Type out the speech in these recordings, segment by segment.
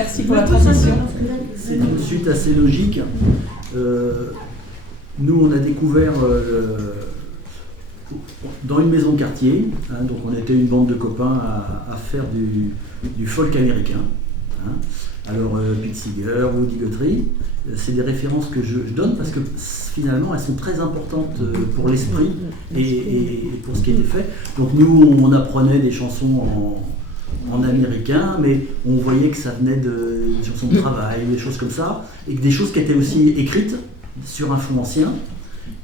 Merci pour la transition. C'est une suite assez logique. Nous, on a découvert dans une maison de quartier, hein, donc on était une bande de copains à faire du folk américain. Hein. Alors, Pete Seeger, Woody Guthrie, c'est des références que je donne parce que finalement elles sont très importantes pour l'esprit et pour ce qui était fait. Donc nous, on apprenait des chansons en américain, mais on voyait que ça venait de chansons de travail, des choses comme ça, et que des choses qui étaient aussi écrites sur un fond ancien.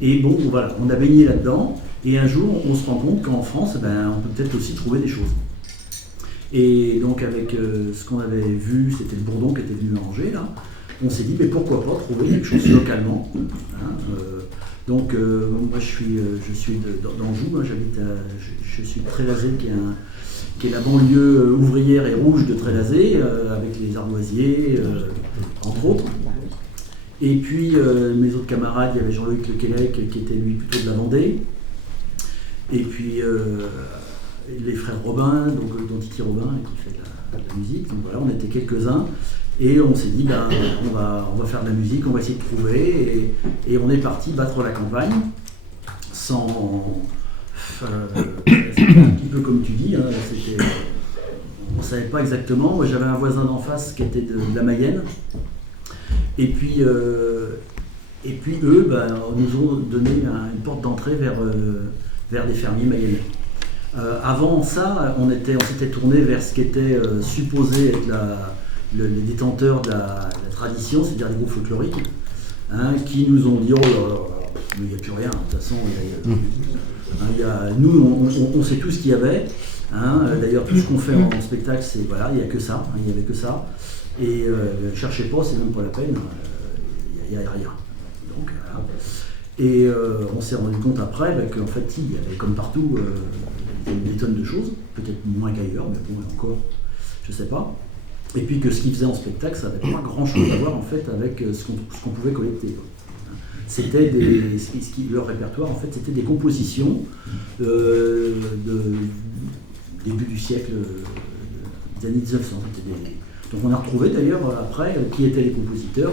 Et bon, voilà, on a baigné là-dedans, et un jour, on se rend compte qu'en France, on peut peut-être aussi trouver des choses. Et donc avec ce qu'on avait vu, c'était le Bourdon qui était venu à Angers, là, on s'est dit, mais pourquoi pas trouver quelque chose localement. Hein, donc moi, je suis d'Anjou, hein, je suis de Trélazé, qui est la banlieue ouvrière et rouge de Trélazé, avec les ardoisiers, entre autres. Et puis mes autres camarades, il y avait Jean-Luc Lequelec, qui était lui plutôt de la Vendée. Et puis les frères Robin, dont Titi Robin, qui fait de la musique. Donc voilà, on était quelques-uns. Et on s'est dit, on va faire de la musique, on va essayer de trouver. Et on est parti battre la campagne, sans... c'était un petit peu comme tu dis, hein, on ne savait pas exactement. Moi, j'avais un voisin d'en face qui était de la Mayenne. Et puis eux nous ont donné une porte d'entrée vers des fermiers mayennais. Avant ça, on s'était tourné vers ce qui était supposé être les détenteurs de la tradition, c'est-à-dire les groupes folkloriques, hein, qui nous ont dit oh là là, il n'y a plus rien, de toute façon, nous on sait tout ce qu'il y avait, hein, d'ailleurs tout ce qu'on fait en spectacle, c'est voilà, il n'y a que ça, hein, il n'y avait que ça, et cherchez pas, c'est même pas la peine, il n'y a rien. Donc, voilà. Et on s'est rendu compte après qu'en fait il y avait comme partout des tonnes de choses, peut-être moins qu'ailleurs, mais bon, encore, je sais pas. Et puis que ce qu'ils faisaient en spectacle, ça n'avait pas grand-chose à voir en fait avec ce qu'on pouvait collecter. C'était leur répertoire, en fait, c'était des compositions de début du siècle, des années 1900. Donc on a retrouvé d'ailleurs après qui étaient les compositeurs,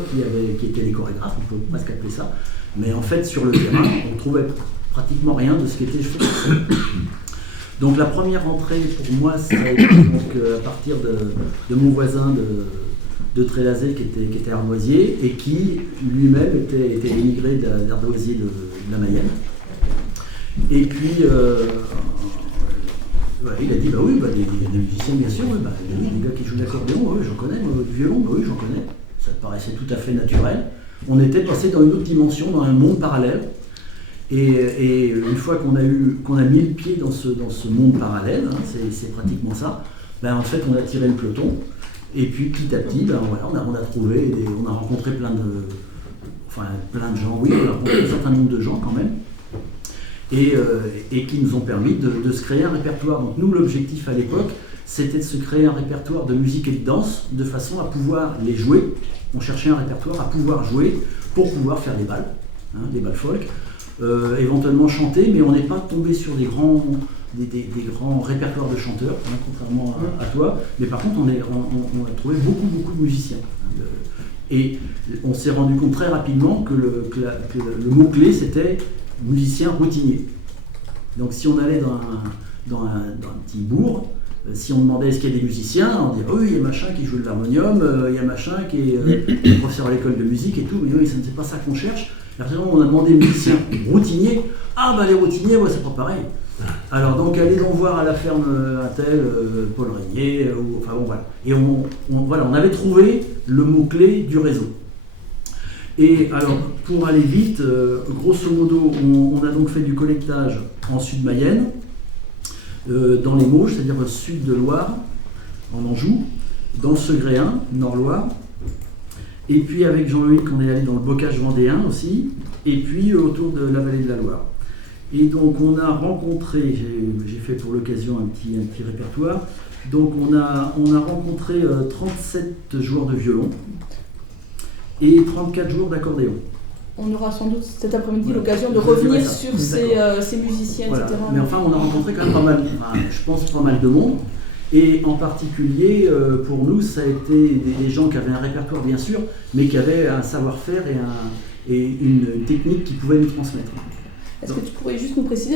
qui étaient les chorégraphes, on peut presque appeler ça. Mais en fait, sur le terrain, on ne trouvait pratiquement rien de ce qui était fait. Donc la première entrée pour moi, ça a été à partir de mon voisin de Trélazé qui était ardoisier et qui lui-même était émigré d'Ardoisier de la Mayenne. Et puis il a dit bah oui, des musiciens bien sûr, des gars qui jouent de l'accordéon, j'en connais, du violon, oui j'en connais. Ça me paraissait tout à fait naturel. On était passé dans une autre dimension, dans un monde parallèle. Et une fois qu'on a mis le pied dans ce monde parallèle, hein, c'est pratiquement ça, en fait on a tiré le peloton, et puis petit à petit, on a trouvé, on a rencontré plein de gens, oui, on a rencontré un certain nombre de gens quand même, et qui nous ont permis de se créer un répertoire. Donc nous, l'objectif à l'époque, c'était de se créer un répertoire de musique et de danse, de façon à pouvoir les jouer. On cherchait un répertoire à pouvoir jouer, pour pouvoir faire des balles, hein, des balles folk. Éventuellement chanter, mais on n'est pas tombé sur des grands répertoires de chanteurs, hein, contrairement à toi, mais par contre on a trouvé beaucoup de musiciens. Et on s'est rendu compte très rapidement que le mot-clé c'était musicien routinier. Donc si on allait dans un petit bourg, si on demandait est-ce qu'il y a des musiciens, on disait oui, il y a machin qui joue de l'harmonium, il y a machin qui est professeur à l'école de musique et tout, mais oui, c'est pas ça qu'on cherche. Et après, on a demandé musiciens routiniers. Les routiniers, c'est pas pareil. Alors donc allez donc voir à la ferme un tel, Paul Régnier, enfin bon voilà. Et on avait trouvé le mot-clé du réseau. Et alors pour aller vite, grosso modo, on a donc fait du collectage en Sud-Mayenne, dans les Mauges, c'est-à-dire au sud de Loire, en Anjou, dans le Segréen, Nord-Loire. Et puis avec Jean-Louis, on est allé dans le bocage vendéen aussi, et puis autour de la vallée de la Loire. Et donc on a rencontré, j'ai fait pour l'occasion un petit répertoire, donc on a rencontré 37 joueurs de violon et 34 joueurs d'accordéon. On aura sans doute cet après-midi l'occasion de revenir sur ces musiciens, voilà, etc. Mais enfin on a rencontré quand même pas mal, je pense pas mal de monde. Et en particulier, pour nous, ça a été des gens qui avaient un répertoire bien sûr, mais qui avaient un savoir-faire et une technique qu'ils pouvaient nous transmettre. Est-ce que tu pourrais juste nous préciser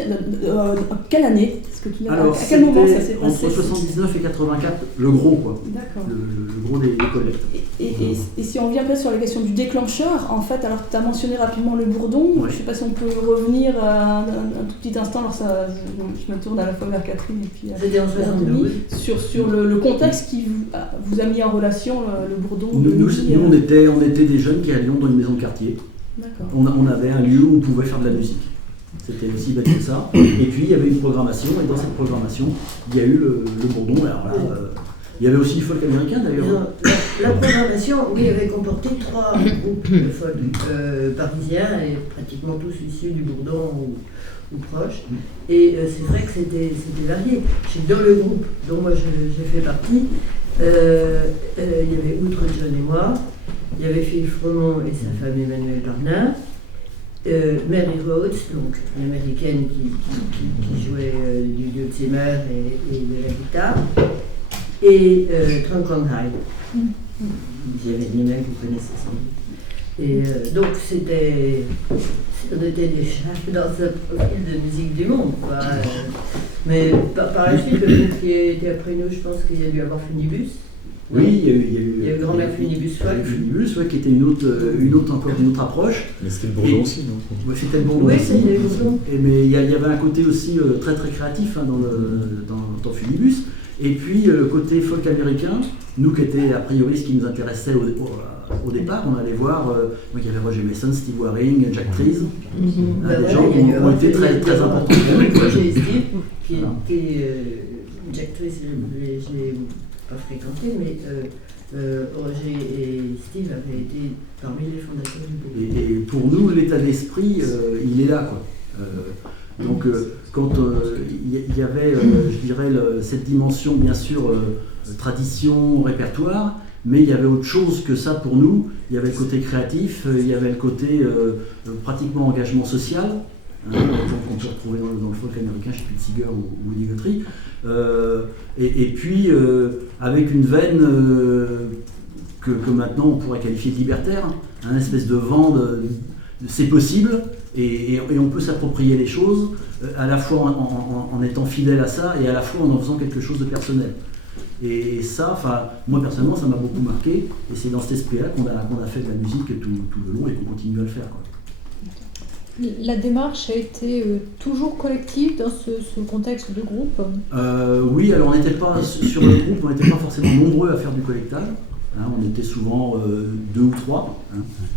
quelle année? Alors, à quel moment ça s'est passé? Entre 79 et 84, le gros quoi. D'accord. Le gros des collectes. Et si on revient après sur la question du déclencheur, en fait, alors tu as mentionné rapidement le bourdon, Ouais. je ne sais pas si on peut revenir un tout petit instant, alors ça, je me tourne à la fois vers Catherine et puis C'était en vers 72. Denis, sur le contexte qui vous a mis en relation le bourdon. Nous, on était des jeunes qui allions dans une maison de quartier. D'accord. On avait un lieu où on pouvait faire de la musique. C'était aussi bête que ça. Et puis il y avait une programmation, et dans cette programmation, il y a eu le bourdon. Alors là, il y avait aussi du folk américain d'ailleurs. La programmation, oui, avait comporté 3 groupes de folk parisiens, et pratiquement tous issus du bourdon ou proches. Et c'est vrai que c'était varié. Dans le groupe dont moi j'ai fait partie, il y avait outre John et moi, il y avait Philippe Fromont et sa femme Emmanuelle Barnard, Mary Rhodes, donc une américaine qui jouait du Zimmer et de la guitare, et Trunk on High. Il y avait des mecs que vous connaissez sans doute. Et donc on était des chefs dans ce profil de musique du monde, quoi. Mais par la suite, le groupe qui était après nous, je pense qu'il y a dû avoir Funibus. Oui, il y a eu Grand-mère Funibus Folk. Funibus, qui était une autre approche. Mais c'était le bourdon aussi, non? Ouais, c'était le bourdon Oui, aussi. c'était le bourdon. Mais il y avait un côté aussi très très créatif dans Funibus. Et puis le côté folk américain, nous qui était a priori ce qui nous intéressait au départ, on allait voir, donc il y avait Roger Mason, Steve Waring, Jack Trees, des gens qui ont été très très importants. Roger et Steve, Jack Trees, je l'ai pas fréquenté, mais Roger et Steve avaient été parmi les fondateurs du groupe. Et pour nous, l'état d'esprit, il est là, quoi. Donc, quand il y avait, je dirais, cette dimension, bien sûr, tradition, répertoire, mais il y avait autre chose que ça pour nous. Il y avait le côté créatif, il y avait le côté pratiquement engagement social, qu'on peut retrouver dans le folk américain chez Pete Seeger ou Woody Guthrie. Et puis, avec une veine que maintenant on pourrait qualifier de libertaire, une espèce de vent c'est possible et on peut s'approprier les choses à la fois en étant fidèle à ça et à la fois en faisant quelque chose de personnel. Et ça, moi personnellement, ça m'a beaucoup marqué et c'est dans cet esprit-là qu'on a fait de la musique tout le long et qu'on continue à le faire, quoi. La démarche a été toujours collective dans ce contexte de groupe? Oui, alors on n'était pas sur le groupe, on n'était pas forcément nombreux à faire du collectage. On était souvent 2 ou 3.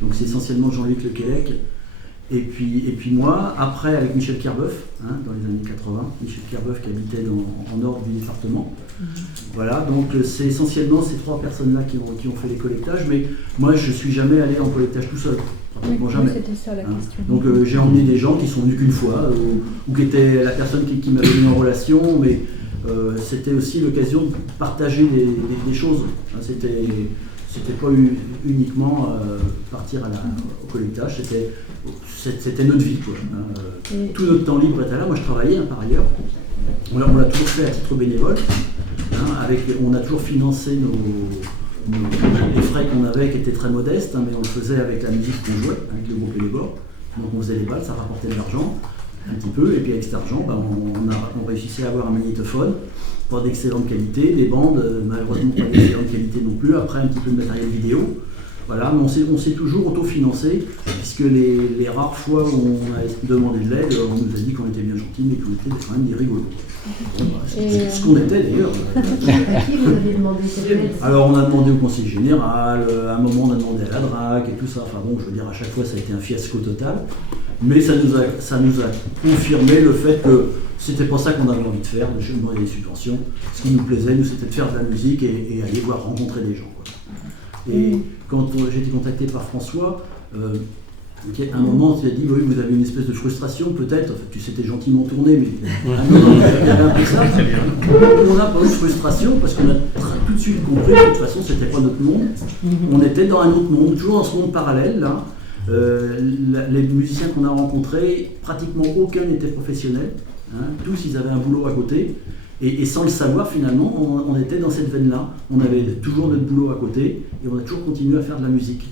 Donc c'est essentiellement Jean-Luc Lequelec et puis moi. Après avec Michel Kerbeuf, dans les années 80. Michel Kerbeuf qui habitait en nord du département. Voilà, donc c'est essentiellement ces 3 personnes-là qui ont fait les collectages. Mais moi je ne suis jamais allé en collectage tout seul. Oui, jamais. C'était ça la question. Donc j'ai emmené des gens qui sont venus qu'une fois ou qui étaient la personne qui m'avait mis en relation, mais c'était aussi l'occasion de partager des choses. C'était pas uniquement partir au collectage, c'était notre vie, quoi. Tout notre temps libre était là. Moi je travaillais par ailleurs. On l'a toujours fait à titre bénévole. On a toujours financé les frais qu'on avait qui étaient très modestes, mais on le faisait avec la musique qu'on jouait, avec le groupe et les bords. Donc on faisait des balles, ça rapportait de l'argent, un petit peu, et puis avec cet argent, on réussissait à avoir un magnétophone, pas d'excellente qualité, des bandes, malheureusement pas d'excellente qualité non plus, après un petit peu de matériel vidéo. Voilà, mais on s'est toujours autofinancé, puisque les rares fois où on a demandé de l'aide, on nous a dit qu'on était bien gentils, mais qu'on était quand même des rigolos. C'est ce qu'on était d'ailleurs. À qui vous avez demandé cette aide? Alors on a demandé au conseil général, à un moment on a demandé à la DRAC et tout ça, enfin bon, je veux dire, à chaque fois ça a été un fiasco total, mais ça nous a confirmé le fait que c'était pas ça qu'on avait envie de faire, de demander des subventions. Ce qui nous plaisait, nous, c'était de faire de la musique et aller rencontrer des gens, quoi. Et quand j'ai été contacté par François, à un moment, tu as dit, oui, vous avez une espèce de frustration, peut-être. Enfin, tu s'étais gentiment tourné, mais il y avait un peu ça. On n'a pas eu de frustration parce qu'on a tout de suite compris que de toute façon, c'était pas notre monde. On était dans un autre monde, toujours dans ce monde parallèle, là. Les musiciens qu'on a rencontrés, pratiquement aucun n'était professionnel. Tous, ils avaient un boulot à côté. Et sans le savoir, finalement, on était dans cette veine-là. On avait toujours notre boulot à côté et on a toujours continué à faire de la musique.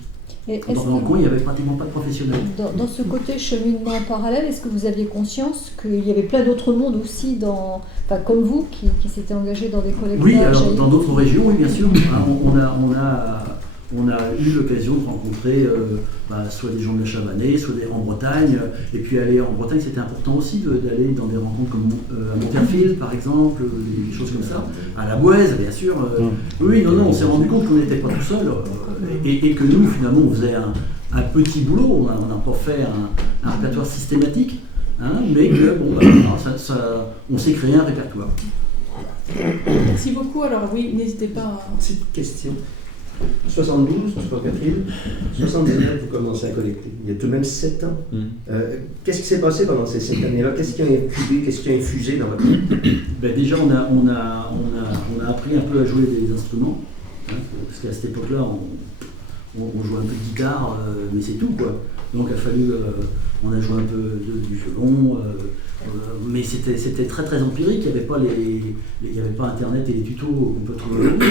Et Dans le coin, il n'y avait pratiquement pas de professionnels. dans ce côté cheminement parallèle, est-ce que vous aviez conscience qu'il y avait plein d'autres mondes aussi, comme vous, qui s'étaient engagés dans des collectages? Oui, alors dans d'autres régions, oui, bien sûr. On a eu l'occasion de rencontrer soit des gens de la Chabanais, soit en Bretagne. Et puis aller en Bretagne, c'était important aussi d'aller dans des rencontres comme à Monterfil, par exemple, des choses comme ça. À la Bouèze, bien sûr. Oui, non, on s'est rendu compte qu'on n'était pas tout seul. Et que nous, finalement, on faisait un petit boulot. On n'a pas fait un répertoire systématique. Mais que, on s'est créé un répertoire. Merci beaucoup. Alors oui, n'hésitez pas à... Petite question. 72, pour Catherine, 79, vous commencez à collecter. Il y a tout de même 7 ans. Qu'est-ce qui s'est passé pendant ces 7 années-là? Qu'est-ce qui a incubé, qu'est-ce qui a infusé dans votre vie? Déjà, on a appris un peu à jouer des instruments. Parce qu'à cette époque-là, on jouait un peu de guitare, mais c'est tout, quoi. Donc il a fallu, on a joué un peu du violon, mais c'était très très empirique. Il n'y avait pas Internet et les tutos qu'on peut trouver aujourd'hui,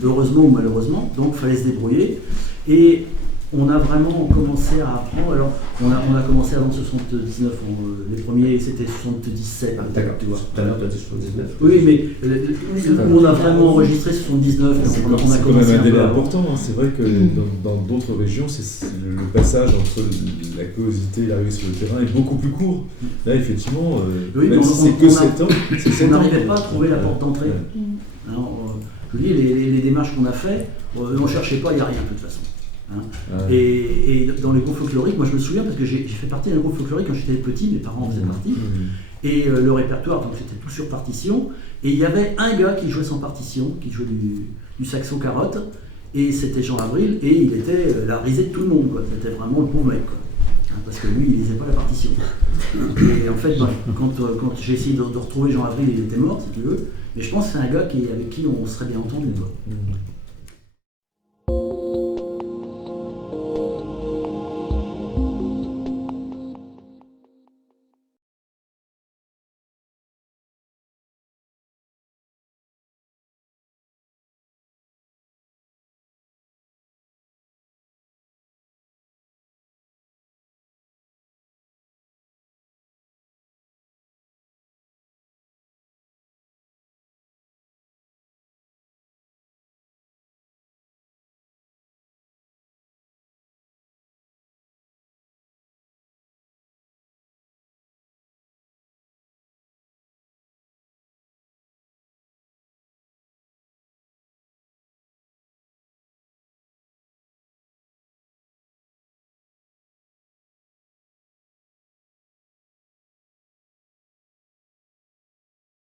heureusement ou malheureusement. Donc il fallait se débrouiller. Et on a vraiment commencé à apprendre. Alors on a commencé avant 79, les premiers c'était 77. D'accord, tu vois, tout à l'heure tu as dit 79. Oui, mais on a vraiment enregistré 79. C'est quand même un délai important. C'est vrai que dans d'autres régions, le passage entre la curiosité et l'arrivée sur le terrain est beaucoup plus court. Là, effectivement, même si c'est que 7 ans, on n'arrivait pas à trouver la porte d'entrée. Alors, je vous dis, les démarches qu'on a faites, on ne cherchait pas, il n'y a rien de toute façon. Et dans les groupes folkloriques, moi je me souviens parce que j'ai fait partie d'un groupe folklorique quand j'étais petit, mes parents en faisaient partie. Et le répertoire, donc c'était tout sur partition. Et il y avait un gars qui jouait sans partition, qui jouait du saxo carotte, et c'était Jean Avril, et il était la risée de tout le monde, quoi. C'était vraiment le pauvre mec, quoi. Parce que lui, il lisait pas la partition. Et en fait, quand j'ai essayé de retrouver Jean Avril, il était mort, si tu veux. Mais je pense que c'est un gars avec qui on serait bien entendu, quoi.